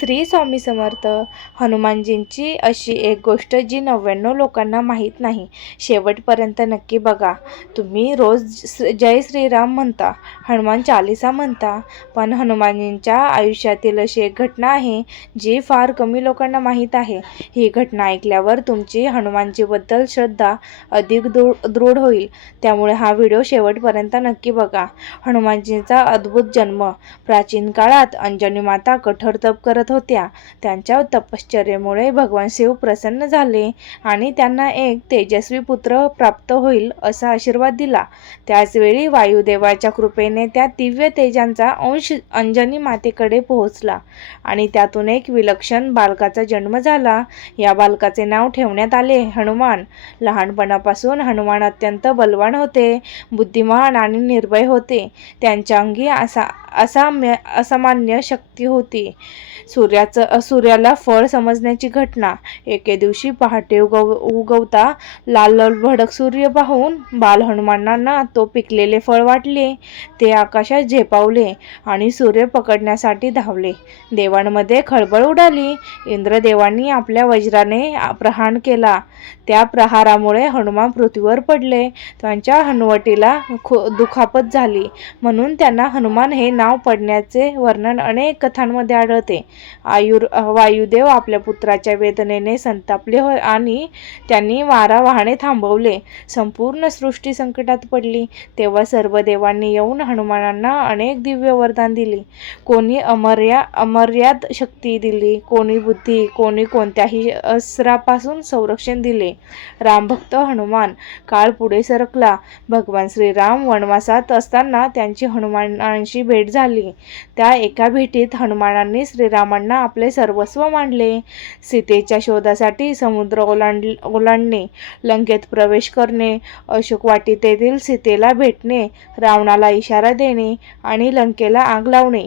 श्री स्वामी समर्थ. हनुमानजींची अशी एक गोष्ट जी 99 लोकांना माहीत नाही. शेवटपर्यंत नक्की बघा. तुम्ही रोज जय श्रीराम म्हणता, हनुमान चालीसा म्हणता, पण हनुमानजींच्या आयुष्यातील अशी एक घटना आहे जी फार कमी लोकांना माहीत आहे. ही घटना ऐकल्यावर तुमची हनुमानजीबद्दल श्रद्धा अधिक दृढ होईल. त्यामुळे हा व्हिडिओ शेवटपर्यंत नक्की बघा. हनुमानजींचा अद्भुत जन्म. प्राचीन काळात अंजनी माता कठोर तप करत होत्या. त्यांच्या तपश्चर्येमुळे भगवान शिव प्रसन्न झाले आणि त्यांना एक तेजस्वी पुत्र प्राप्त होईल असा आशीर्वाद दिला. त्याचवेळी वायुदेवाच्या कृपेने त्या दिव्य तेजांचा अंश अंजनी मातेकडे पोहोचला आणि त्यातून एक विलक्षण बालकाचा जन्म झाला. या बालकाचे नाव ठेवण्यात आले हनुमान. लहानपणापासून हनुमान अत्यंत बलवान होते, बुद्धिमान आणि निर्भय होते. त्यांच्या अंगी असामान्य शक्ती होती. सूर्याला फळ समजण्याची घटना. एके दिवशी पहाटे उगवता लाल भडक सूर्य पाहून बाल हनुमानांना तो पिकलेले फळ वाटले. ते आकाशात झेपावले आणि सूर्य पकडण्यासाठी धावले. देवांमध्ये खळबळ उडाली. इंद्रदेवांनी आपल्या वज्राने प्रहार केला. त्या प्रहारामुळे हनुमान पृथ्वीवर पडले. त्यांच्या हनुवटीला दुखापत झाली, म्हणून त्यांना हनुमान हे नाव पडण्याचे वर्णन अनेक कथांमध्ये आढळते. वायुदेव आपल्या पुत्राच्या वेदनेने संतापले आणि त्यांनी वारा वाहणे थांबवले. संपूर्ण सृष्टी संकटात पडली. तेव्हा सर्व देवांनी येऊन हनुमानांना अनेक दिव्य वरदान दिली. कोणी अमर्याद शक्ती दिली, कोणी बुद्धी, कोणी कोणत्याही अस्त्रापासून संरक्षण दिले. रामभक्त हनुमान. काळ पुढे सरकला. भगवान श्रीराम वनवासात असताना त्यांची हनुमानांशी भेट झाली. त्या एका भेटीत हनुमानांनी श्रीरामांना आपले सर्वस्व मानले. सीतेच्या शोधासाठी समुद्र ओलांडणे, लंकेत प्रवेश करणे, अशोक वाटिकेतील सीतेला भेटणे, रावणाला इशारा देणे आणि लंकेला आग लावणे,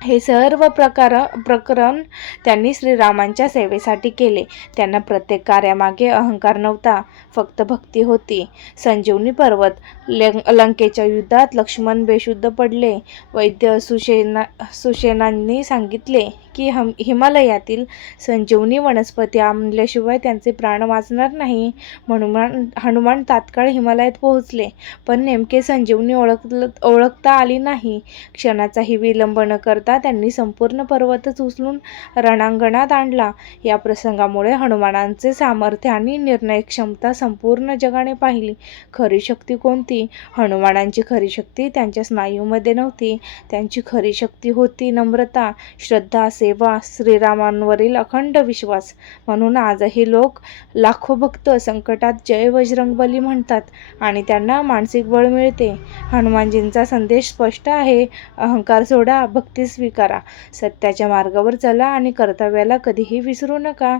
हे सर्व प्रकरण त्यांनी श्रीरामांच्या सेवेसाठी केले. त्यांना प्रत्येक कार्यामागे अहंकार नव्हता, फक्त भक्ती होती. संजीवनी पर्वत. लंकेच्या युद्धात लक्ष्मण बेशुद्ध पडले. वैद्य सुषेणांनी सांगितले की हिमालयातील संजीवनी वनस्पती आणल्याशिवाय त्यांचे प्राण वाचणार नाही. म्हणून हनुमान तात्काळ हिमालयात पोहोचले, पण नेमके संजीवनी ओळखता आली नाही. क्षणाचाही विलंब न करता त्यांनी संपूर्ण पर्वतच उचलून रणांगणात आणला. या प्रसंगामुळे हनुमानांचे सामर्थ्य आणि निर्णय क्षमता संपूर्ण जगाने पाहिली. खरी शक्ती कोणती? हनुमानांची खरी शक्ती त्यांच्या स्नायूमध्ये नव्हती. त्यांची खरी शक्ती होती नम्रता, श्रद्धा, सेवा, श्रीरामांवरील अखंड विश्वास. म्हणून आजही लाखो भक्त संकटात जय बजरंगबली म्हणतात आणि त्यांना मानसिक बळ मिळते. हनुमानजींचा संदेश स्पष्ट आहे. अहंकार सोडा, भक्ती स्वीकारा, सत्याच्या मार्गावर चला आणि कर्तव्याला कधीही विसरू नका.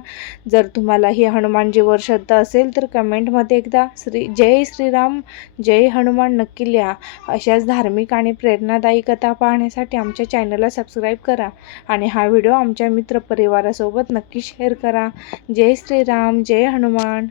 जर तुम्हाला ही हनुमानजीवर श्रद्धा असेल तर कमेंटमध्ये एकदा जय श्रीराम, जय हनुमान नक्की लिहा. अशाच धार्मिक आणि प्रेरणादायी कथा पाहण्यासाठी आमच्या चॅनलला सबस्क्राईब करा आणि हा व्हिडिओ आमच्या मित्रपरिवारासोबत नक्की शेअर करा. जय श्रीराम, जय हनुमान.